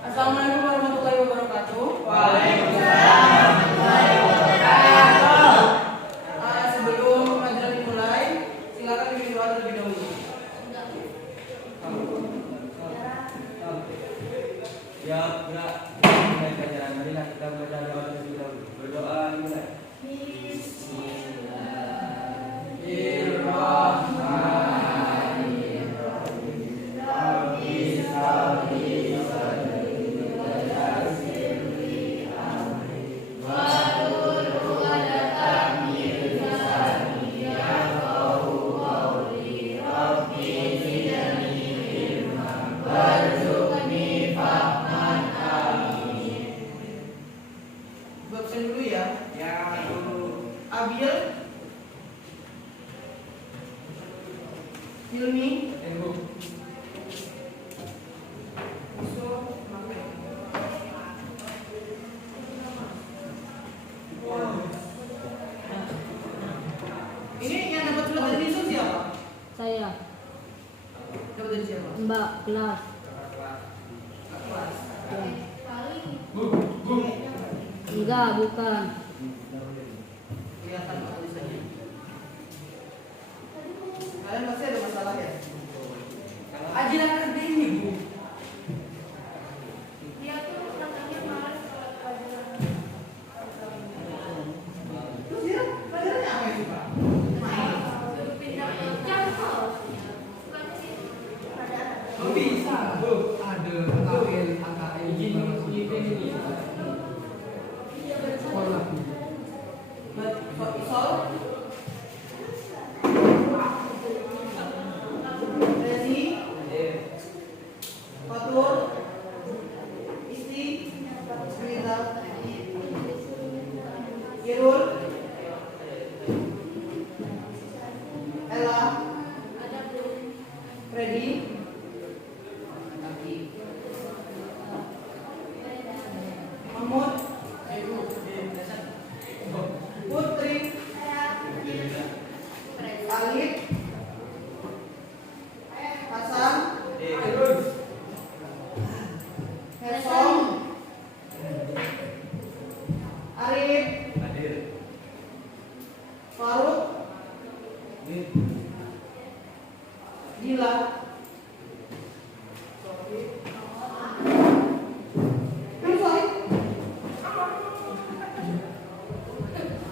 Assalamualaikum warahmatullahi wabarakatuh. Waalaikumsalam warahmatullahi wabarakatuh. Sebelum pelajaran dimulai, silakan bikin doa terlebih dahulu. Ya, gerak mulai pelajaran. Marilah kita berdoa terlebih dahulu. Berdoa dimulai. Absen dulu ya. Ya, Abil, Hilmi, ini yang dapat surat dari Yesus siapa? Saya, Dapat dari siapa? Mbak kelas. Kelas. Ya. Enggak, bukan. Kelihatan Pak tulisannya. Kalian pasti ada masalah ya? Ajaran kerja ini, Bu. Terus dia pelajarannya apa itu, Pak? Main. Oh, bisa, Bu. Ada AKL izin ini. Sekolah. Sol. Rezi. Fatur. Isti. Smita. Irul. Ella. Freddy. Mahmud. Putri. Alif. Hasan. Hesom. Arif. Faruk. Gila.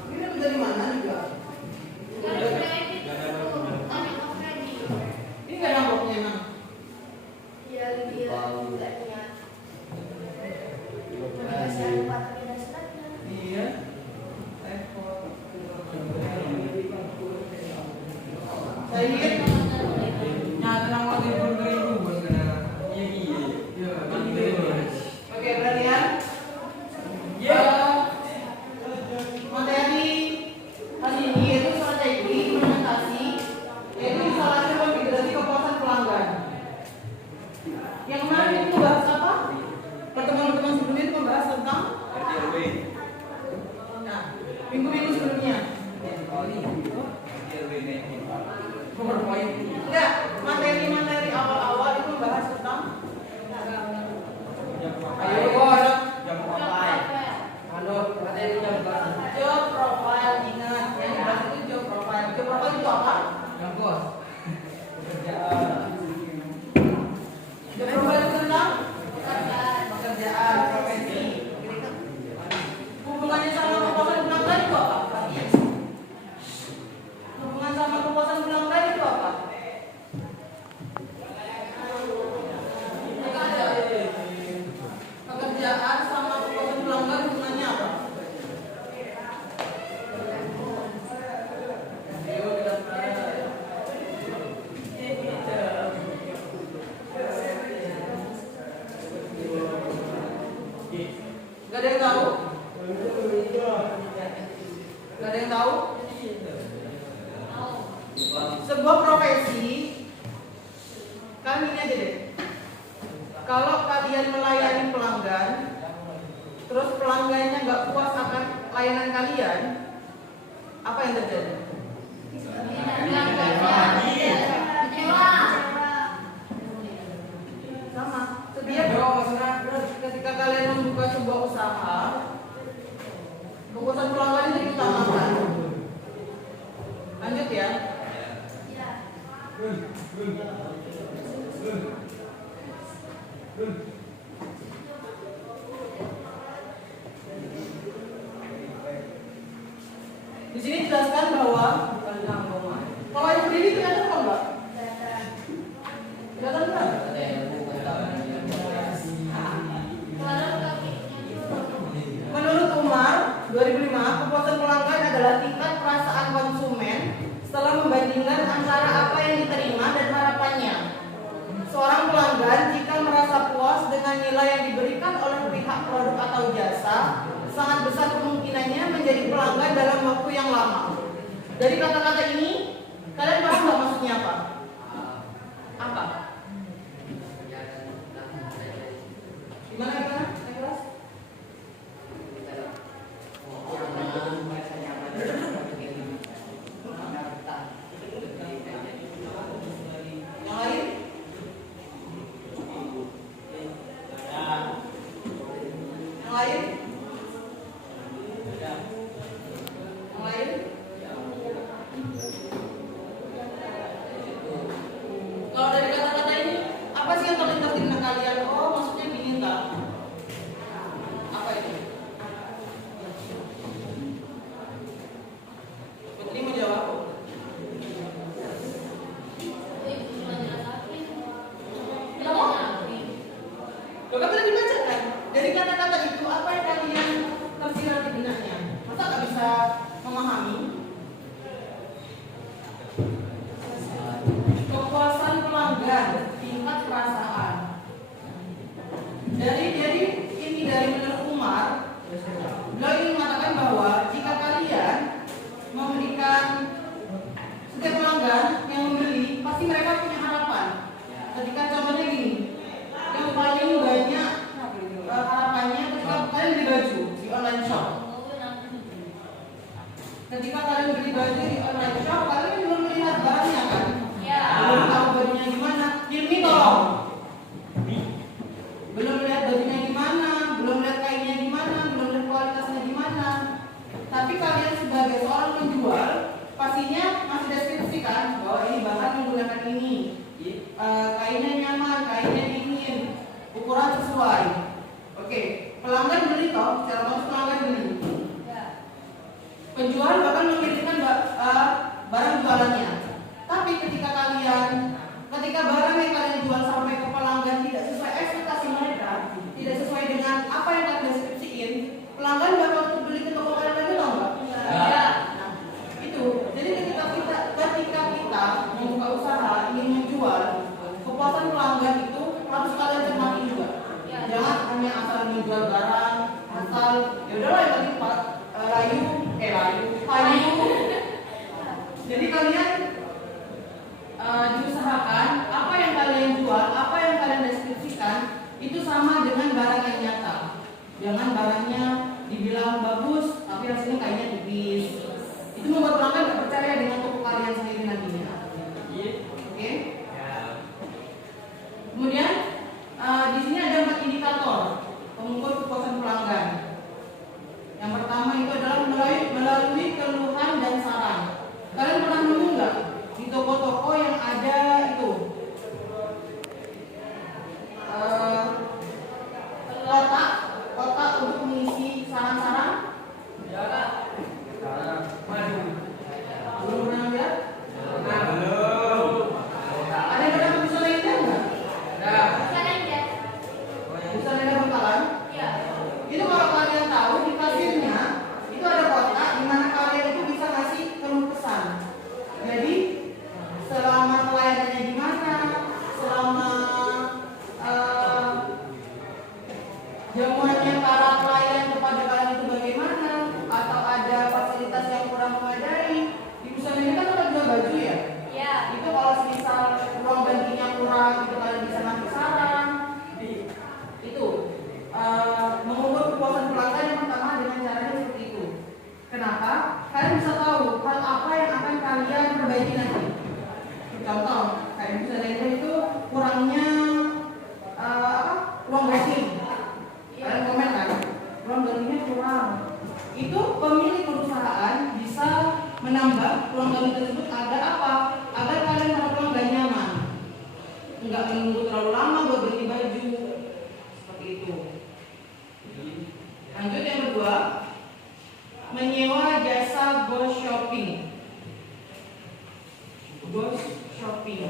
Ini dapat dari mana juga? Ini nggak ada amplopnya emang. Iya. Saya nyata nama telepon dulu bos karena iya. Oke, perhatian. Materi hari ini yaitu strategi implementasi yaitu instalasi konfigurasi kepuasan pelanggan. Yang kemarin itu membahas apa? Pertemuan-pertemuan sebelumnya itu membahas tentang minggu-minggu sebelumnya. Enggak, materi-materi awal-awal itu membahas tentang job profile. Ingat, yang dibahas itu job profile. Job profile itu apa? Job profile itu tentang pekerjaan, profesi. Hubungannya sama kepuasan pelanggan itu apa? Hubungan sama kepuasan pelanggan itu apa? Pekerjaan sama kepuasan pelanggan hubungannya apa? Ayo kita Gak ada yang tahu? Gak ada yang tahu? Sebuah profesi, kalian ini aja deh. Kalau kalian melayani pelanggan, terus pelanggannya nggak puas akan layanan kalian, apa yang terjadi? Sama. Setiap ketika kalian membuka sebuah usaha, kepuasan pelanggan itu diutamakan. Lanjut ya. Di sini jelaskan bahwa kalau yang berdiri kelihatan apa enggak? Kelihatan enggak? Menurut Umar 2005, kepuasan pelanggan adalah tingkat perasaan konsumen setelah membandingkan antara apa yang diterima dan harapannya. Seorang pelanggan jika merasa puas dengan nilai yang diberikan oleh pihak produk atau jasa, sangat besar kemungkinannya menjadi pelanggan dalam waktu yang lama. Dari kata-kata ini, kalian paham nggak maksudnya apa? Apa? Gimana? Kelas? Yang lain? Yang lain? Yang lain? Kalau dari kata-kata ini, apa sih yang terlintas di benak kalian? Oh, maksudnya gini tak? Apa itu? Putri mau jawab? Bapak tadi dibacakan. Dari kata-kata itu, apa yang kalian tersirat di benaknya? Masa nggak bisa memahami? Kepuasan pelanggan, tingkat perasaan. Jadi ini dari menurut Umar, beliau ingin mengatakan bahwa jika kalian memberikan setiap pelanggan yang membeli, pasti mereka punya harapan. Ketika contohnya gini, yang paling banyak harapannya ketika kalian beli baju di online shop. Ketika kalian beli baju di online shop, kalian belum melihat barangnya kan? Belum tahu bajunya gimana. Ini tolong. Belum lihat bajunya gimana, belum lihat kainnya gimana, belum lihat kualitasnya gimana. Tapi kalian sebagai seorang penjual pastinya masih deskripsikan bahwa ini bahan menggunakan ini, kainnya nyaman, kainnya dingin, ukuran sesuai. Oke, pelanggan beli toh, secara langsung pelanggan beli. Penjual bahkan memilihkan barang jualannya. Tapi ketika barang yang kalian jual sampai ke pelanggan tidak sesuai ekspektasi mereka, tidak sesuai dengan apa yang kalian deskripsiin, pelanggan bakal beli ke toko kalian lagi atau enggak? Nah, itu. Jadi ketika kita membuka usaha ingin menjual, kepuasan pelanggan itu harus kalian cermati juga. Jangan hanya asal menjual barang, asal ya udahlah yang penting layu. Jadi kalian diusahakan apa yang kalian jual, apa yang kalian deskripsikan itu sama dengan barang yang nyata. Jangan barangnya dibilang bagus tapi hasilnya kayaknya tipis. Itu membuat pelanggan tidak percaya dengan toko kalian sendiri nantinya. Oke? Kemudian di sini ada 4 indikator pengukur kepuasan pelanggan. Yang pertama itu adalah melalui keluhan dan saran. Kalian pernah nemu nggak di toko-toko yang ada itu kotak untuk mengisi saran-saran? Belum pernah lihat? Ada yang pernah bisa lihat nggak? Bisa lihat bakalan? Itu kalau kalian tahu di kasirnya itu ada kotak di mana kalian itu bisa ngasih keluh pesan. Jadi selama pelayanannya gimana, selama jamuannya para pelayan kepada kalian itu bagaimana, atau ada fasilitas yang kurang memadai. Di perusahaan ini kan kita jual baju ya. Itu kalau misal ruang gantinya kurang, itu kalian bisa ngasih saran. Itu mengukur kepuasan pelanggan yang pertama dengan caranya seperti itu. Kenapa? Kalian bisa tahu hal apa yang akan kalian perbaiki nanti. Contoh, kayak misalnya itu kurangnya ruang backing. orang. Itu pemilik perusahaan bisa menambah ruang ganti tersebut agar apa? Agar kalian para pelanggan nyaman, nggak menunggu terlalu lama buat ganti baju, seperti itu. Lanjut yang kedua, menyewa jasa ghost shopping. Ghost shopping.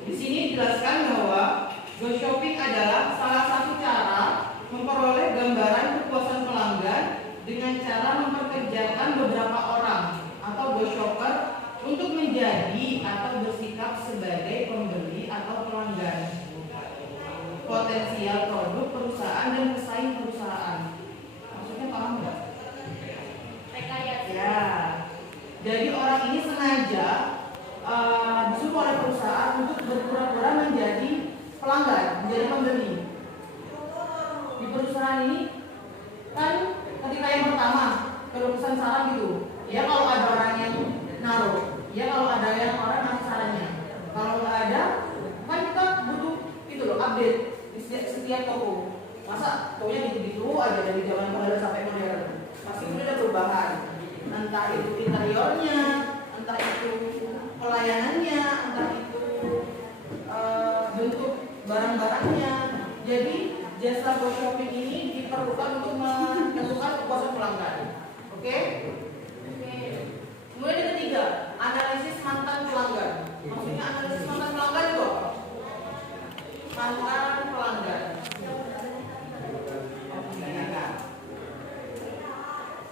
Di sini dijelaskan bahwa ghost shopping adalah salah satu cara memperoleh gambaran kepuasan pelanggan dengan cara memperkerjakan beberapa orang atau ghost shopper untuk menjadi atau bersikap sebagai pembeli atau pelanggan potensial produk perusahaan dan pesaing perusahaan. Maksudnya paham nggak? Ya. Jadi orang ini sengaja disuruh oleh perusahaan untuk berpura-pura menjadi pelanggan, menjadi pembeli. Di perusahaan ini kan ketika yang pertama kalau pesan saran gitu, ya kalau ada orang yang naruh, ya kalau ada yang orang ngasih sarannya. Kalau nggak ada, kan kita butuh itu loh, update di setiap toko. Masa tokonya gitu-gitu aja dari zaman modern sampai modern. Pasti udah ada perubahan. Entah itu interiornya, entah itu pelayanannya, entah itu bentuk barang-barangnya. Jadi jasa ghost shopping ini diperlukan untuk menentukan kepuasan pelanggan. Oke? Kemudian yang ketiga, analisis mantan pelanggan. Maksudnya analisis mantan pelanggan itu apa? Mantan pelanggan.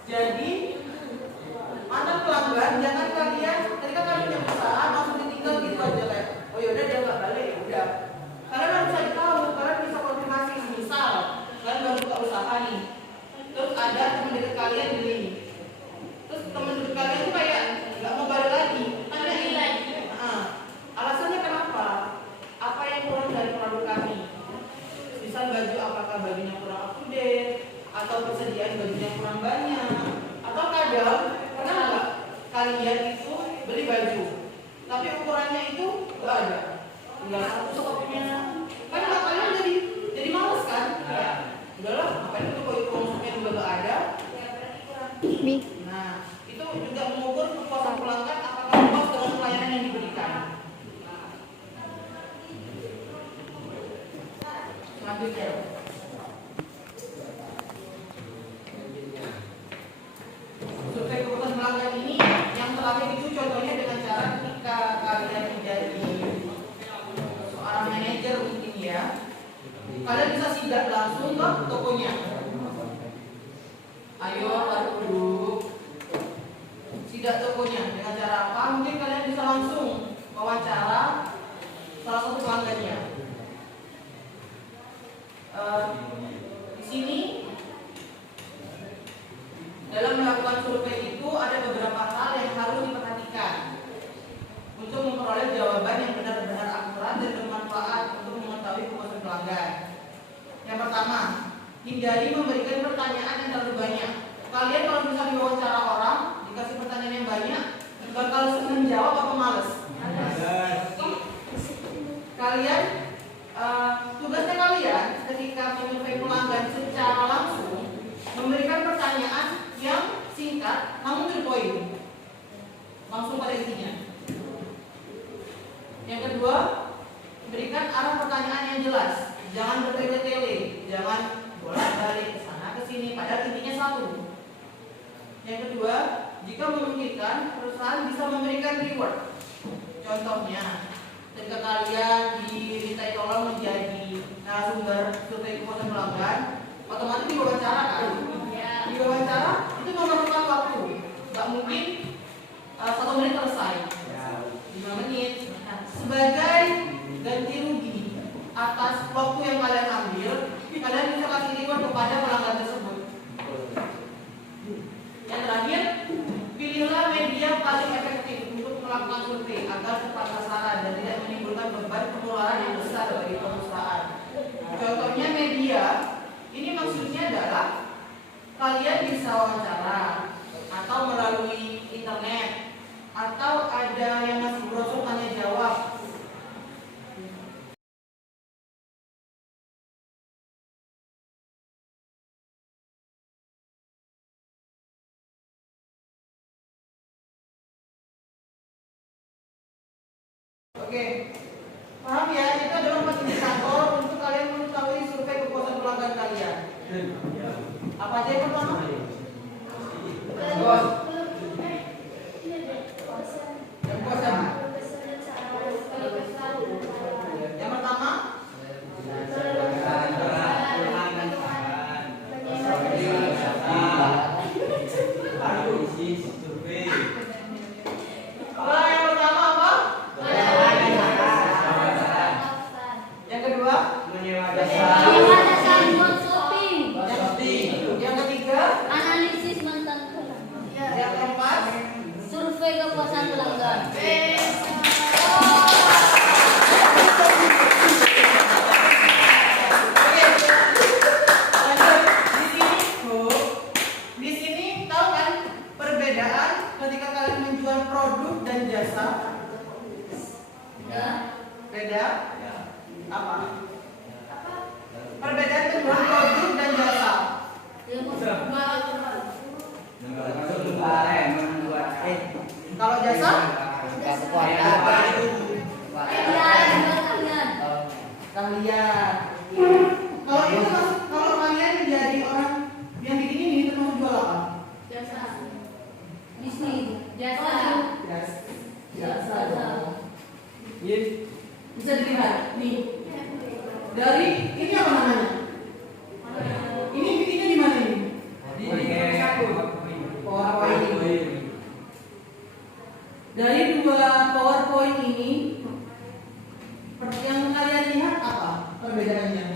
Jadi mantan pelanggan jangan kalian ketika kalian punya perusahaan langsung ditinggal gitu aja kayak, oh yaudah dia nggak balik, ya udah. Kalian harus cari tahu, kalian bisa konfirmasi. Misal kalian baru buka usaha nih, terus ada teman dekat kalian beli, terus teman dekat kalian tuh kayak nggak mau balik lagi, tanya ini. Alasannya kenapa? Apa yang kurang dari produk kami? Misal baju, apakah bajunya kurang up to date, atau persediaan bajunya kurang banyak, atau kadang pernah nggak kalian itu beli baju, tapi ukurannya itu nggak ada, tinggal satu stoknya, kan nggak kalian jadi males kan? Ya, udahlah, ngapain itu kalau itu stoknya juga nggak ada. Nah, itu juga mengukur kepuasan pelanggan apakah puas dengan pelayanan yang diberikan. Selanjutnya, survei kepuasan pelanggan ini yang terakhir itu contohnya dengan cara ketika kalian menjadi seorang manajer mungkin ya, kalian bisa sidak langsung ke tokonya. Ayo taruh duduk, sidak tokonya dengan cara apa? Mungkin kalian bisa langsung wawancara salah satu pelanggannya. Di sini dalam melakukan survei itu ada beberapa hal yang harus diperhatikan untuk memperoleh jawaban yang benar-benar akurat dan bermanfaat untuk mengetahui kepuasan pelanggan. Yang pertama, hindari memberikan pertanyaan yang terlalu banyak. Kalian kalau misalnya diwawancara orang, dikasih pertanyaan yang banyak, bakal senang jawab apa males? Kalian tugasnya kalian ketika menyurvei pelanggan secara langsung memberikan pertanyaan yang singkat namun to the point, langsung pada intinya. Yang kedua, berikan arah pertanyaan yang jelas, jangan bertele-tele, jangan bolak-balik ke sana ke sini, padahal intinya satu. Yang kedua, jika memungkinkan, perusahaan bisa memberikan reward. Contohnya, ketika kalian dimintai tolong menjadi narasumber survei kepuasan pelanggan, otomatis diwawancara kan? Diwawancara itu memerlukan waktu, nggak mungkin 1 menit selesai, 5 menit. Nah, sebagai ganti rugi atas waktu yang kalian ambil, kalian bisa kasih reward kepada pelanggan tersebut. Yang terakhir, pilihlah media paling efektif untuk melakukan survei agar tepat sasaran dan tidak menimbulkan beban pengeluaran yang besar bagi perusahaan. Contohnya media, ini maksudnya adalah kalian bisa wawancara atau melalui internet atau ada yang masih brosur tanya jawab Oke. Paham ya? Itu adalah 4 indikator untuk kalian mengetahui survei kepuasan pelanggan kalian. Apa aja yang pertama? Bos. Kepuasan. Yang pertama? Yang pertama apa? Yang kedua? Yang ketiga? Analisis mantan Yang keempat? survei kepuasan pelanggan. Oke. Lanjut. Di sini tahu kan perbedaan ketika kalian menjual produk dan jasa? Beda? Apa? Perbedaan menjual produk dan jasa. Kalau jasa? Kalian. Kalau itu kalau kalian menjadi orang yang bikin ini termasuk jual apa? Jasa. Bisa dilihat nih. Dari ini apa namanya? Ini bikinnya di mana ini? PowerPoint. Dari 2 PowerPoint ini, yang kalian lihat apa perbedaannya?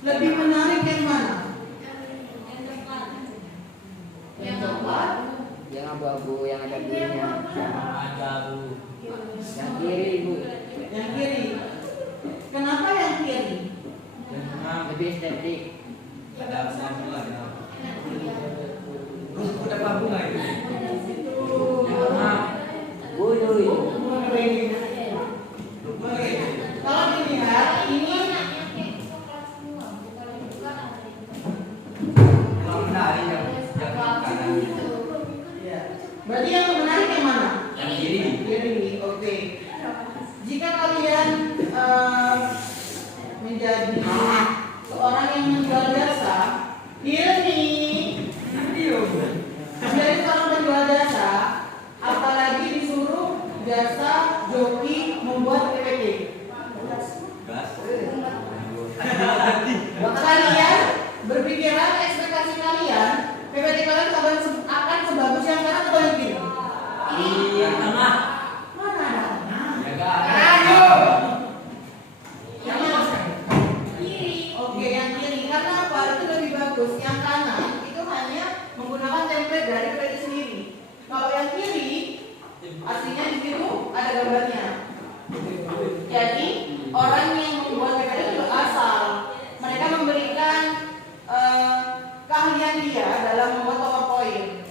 Lebih menarik yang mana? Yang abu-abu yang ada bunyinya. Yang kiri, Bu. Yang kiri. Kenapa yang kiri? Lebih estetik. Kalau dilihat ini ya. Berarti yang menarik yang mana? Kiri. Oke. Jika kalian menjadi seorang yang menjual jasa, menjadi seorang penjual jasa, apalagi disuruh jasa joki membuat PPT. Kalian berpikiran ekspektasi kalian PPT kalian akan sebagus yang kanan atau yang kiri? Mana ada? Yang mana? Oke, yang kiri. Karena apa? Itu lebih bagus. Yang kanan itu hanya menggunakan template dari PPT sendiri. Kalau yang kiri, aslinya di situ ada gambarnya. Jadi orang yang membuat PPT itu asal mereka memberikan keahlian dia dalam membuat PowerPoint.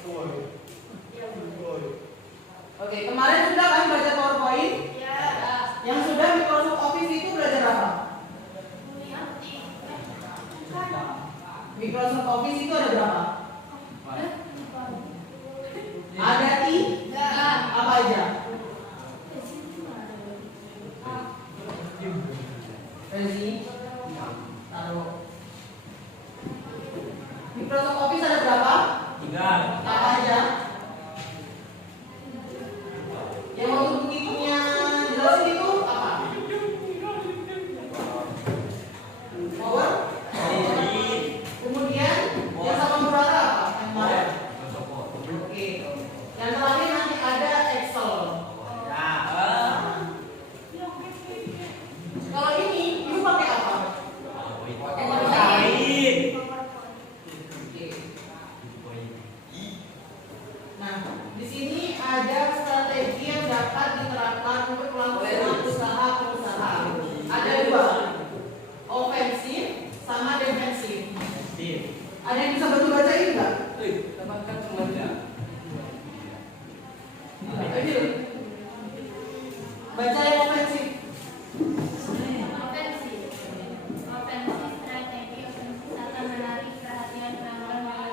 Oke, kemarin sudah kan belajar PowerPoint? Yang sudah Microsoft Office itu belajar apa? Microsoft Office itu ada berapa? Ada 3. Apa aja? Resi, taruh. Microsoft Office ada berapa? 3. Apa aja? Yang waktu bukunya jelasin itu apa? Power. Kemudian yang sama berapa? Yang mana? Oke. Yang terakhir nanti ada Excel. Kalau ini, ibu pakai apa? Nah, di sini ada strategi yang dapat diterapkan untuk melakukan usaha pengusaha. Ada 2, ofensif sama defensif. Ada yang bisa bantu baca ini nggak? Ayo, baca yang ofensif. Ofensif strategi akan menarik perhatian penonton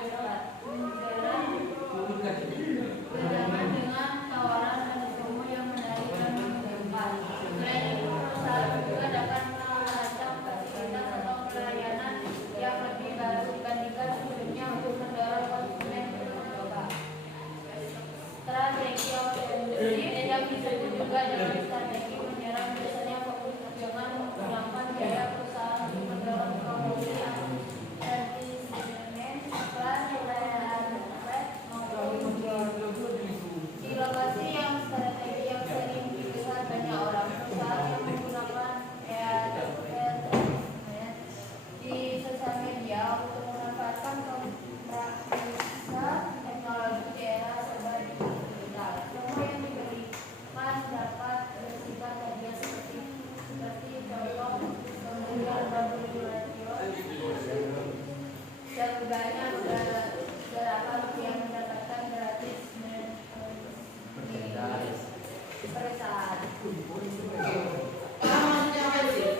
juga dalam strategi menyerang biasanya fokus jangan menggunakan biaya perusahaan untuk mendorong promosi advertisement iklan pelayanan web maupun di lokasi yang strategi yang sering dilihat banyak orang perusahaan yang menggunakan advertisement di sosial media untuk memanfaatkan praktisa teknologi di era serba digital. Promo yang diberikan dapat bersifat hadiah seperti contoh pembelian baju radio sebanyak berapa rupiah mendapatkan gratis perusahaan. Paham maksudnya apa sih?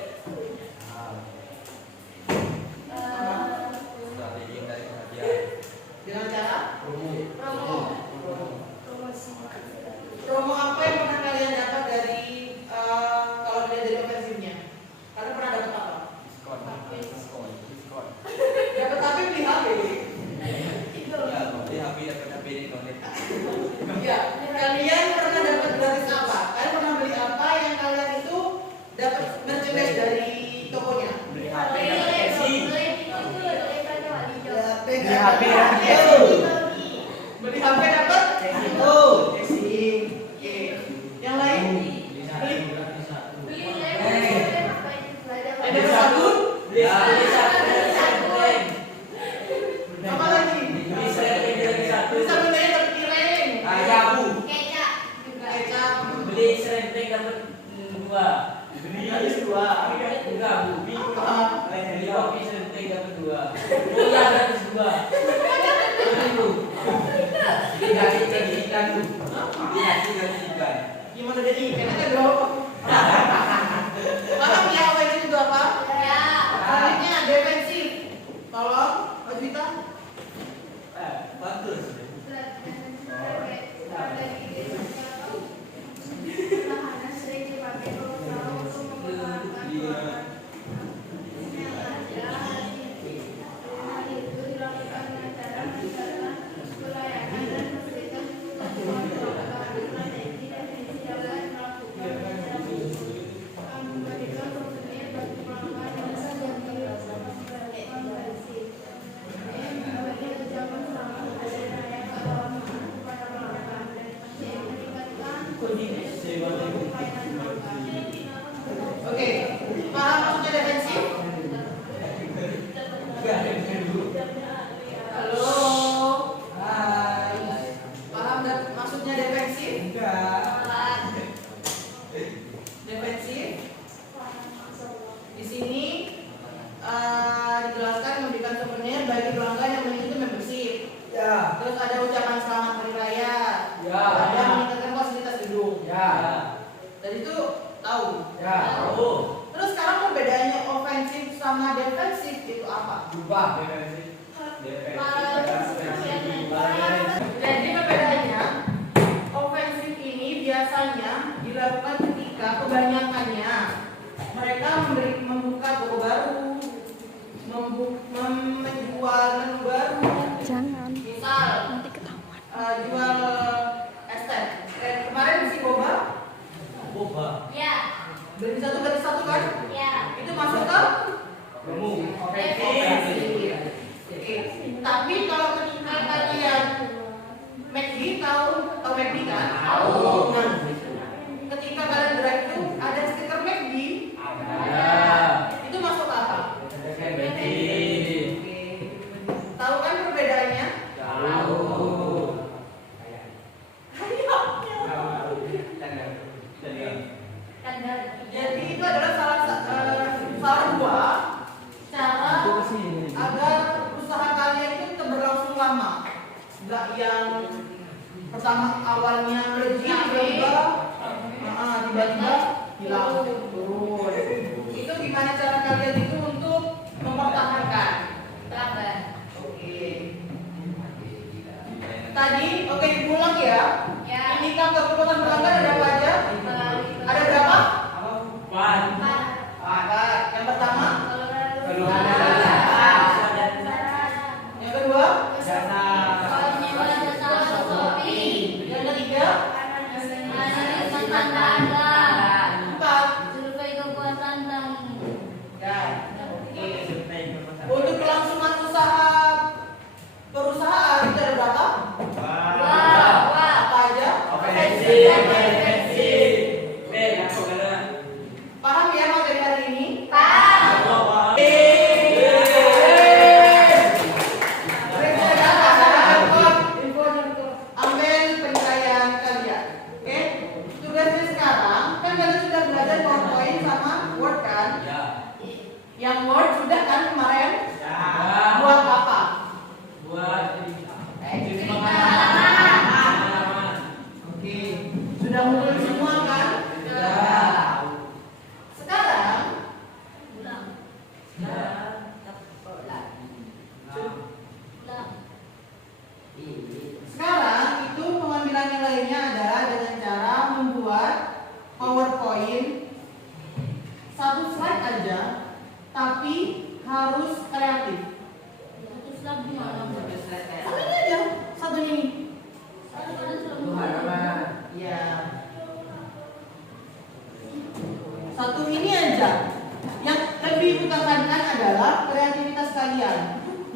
Strategi dari hadiah. Dengan cara Promo. promo apa yang pernah kalian dapat dari kalau dilihat dari ofensifnya? Kalian pernah dapat apa? Diskon. Dapat HP beli HP. Ya, beli HP dapat HP di download. Ya, kalian pernah dapat gratis apa? Kalian pernah beli apa yang kalian itu dapat merchandise dari tokonya? Beli HP dapat casing. Beli HP dapat casing. Beli HP dapat casing. Oke. Yang lain? Beli ada sabun? Apa lagi? Beli sabun aja dapat piring. Kecap juga. Kecap. Beli serenteng dapat 2. Habis 2. Enggak, beli Apa? beli kopi serenteng dapat 2. Bola gratis 2. Itu. Dikasih ikan tuh. Dikasih ikan. Gimana jadi ikan aja dong? Paham ya ofensif itu apa? Ya. Selanjutnya defensif. Tolong, Mas Vita. Bagus. Pertahanan sering dipakai perusahaan untuk mempertahankan produk. Itu dilakukan dengan cara meningkatkan pelayanan dan fasilitas untuk melakukan strategi definisi dalam melakukan secara khusus memberikan souvenir bagi pelanggan yang sedang konversi. Membagi ucapan selamat hari raya kepada pelanggan dan meningkatkan pelayanan pelanggan. Oke, paham maksudnya defensif? Halo. Hai. Paham maksudnya defensif? Defensif. Di sini dijelaskan memberikan souvenir bagi pelanggan yang mengikuti membership. Ya. Terus ada ucapan selamat hari raya. Ya. Ada meningkatkan fasilitas gedung. Ya. Dan itu tahu. Ya. Terus sekarang perbedaannya ofensif sama defensif itu apa? Berubah. Jadi perbedaannya ofensif ini biasanya dilakukan ketika kebanyakannya mereka membuka toko baru, menjual menu baru. Jangan, Misal nanti ketahuan. jual es teh. Kemarin si boba Ya. beli satu gratis satu kan? Ya. Itu masuk ke Defensif. Oke. Tapi kalau ketika kalian McD tahu McD kan? Tahu. Nah, ketika kalian drive itu ada stiker McD, itu masuk apa? Oke. Tahu kan perbedaannya? Jadi itu adalah salah dua cara agar usaha kalian itu tetap berlangsung lama. Enggak yang pertama awalnya legit tiba-tiba hilang terus. Itu gimana cara kalian itu untuk mempertahankan pelanggan? Oke. Tadi oke diulang ya. Ya. Ini kan kebutuhan pelanggan ada apa aja? Ada berapa? Yang pertama, yang kedua, yang ketiga,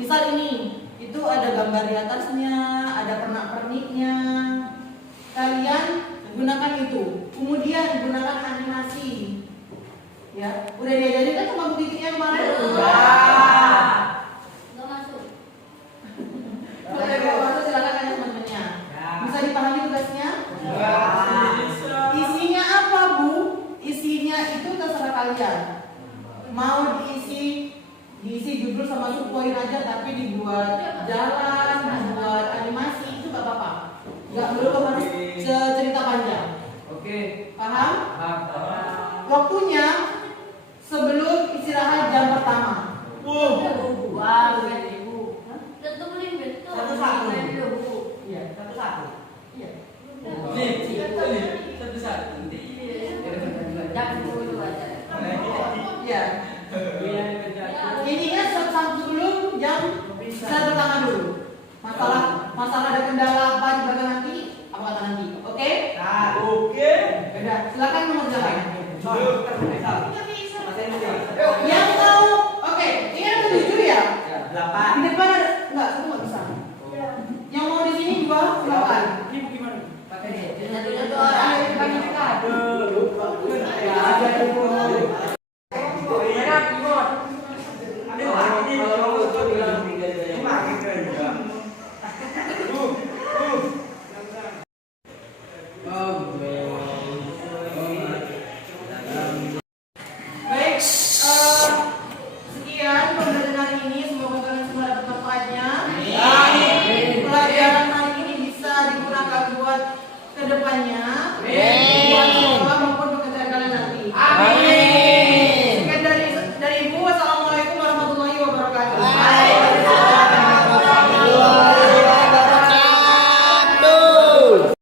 Misal ini, itu ada gambar di atasnya, ada pernak-perniknya. Kalian gunakan itu. Kemudian gunakan animasi. Ya, udah diajarin kan sama Bu Titi yang kemarin? Nggak masuk. Kalau ada yang masuk silakan tanya teman-temannya. Bisa dipahami tugasnya? Isinya apa, Bu? Isinya itu terserah kalian. Mau diisi judul sama poin aja, tapi dibuat jalan, dibuat animasi, itu gak apa-apa. Gak perlu harus cerita panjang. Oke. Paham? Paham. Waktunya sebelum istirahat jam pertama. Wah, Ibu. Tentu beli betul. Satu-satu. Iya. Satu-satu. Iya. Nih, satu-satu. Jangan dulu aja. Iya. Ininya sebelum jam istirahat pertama dulu. Masalah ada kendala apa di belakang nanti, apa kata nanti? Oke? Oke. Udah, silakan mengerjakan. Yuk. Yang mau, oke, ini ada 7 ya? 8. Di depan ada, enggak, satu nggak bisa. Yang mau di sini 2, silakan. Ini gimana? Pakai deh. Satu-satu Ada orang. di depan ini kan? Baik, sekian pembelajaran hari ini. Semoga kalian semua dapat manfaatnya. Pelajaran hari ini bisa digunakan buat kedepannya.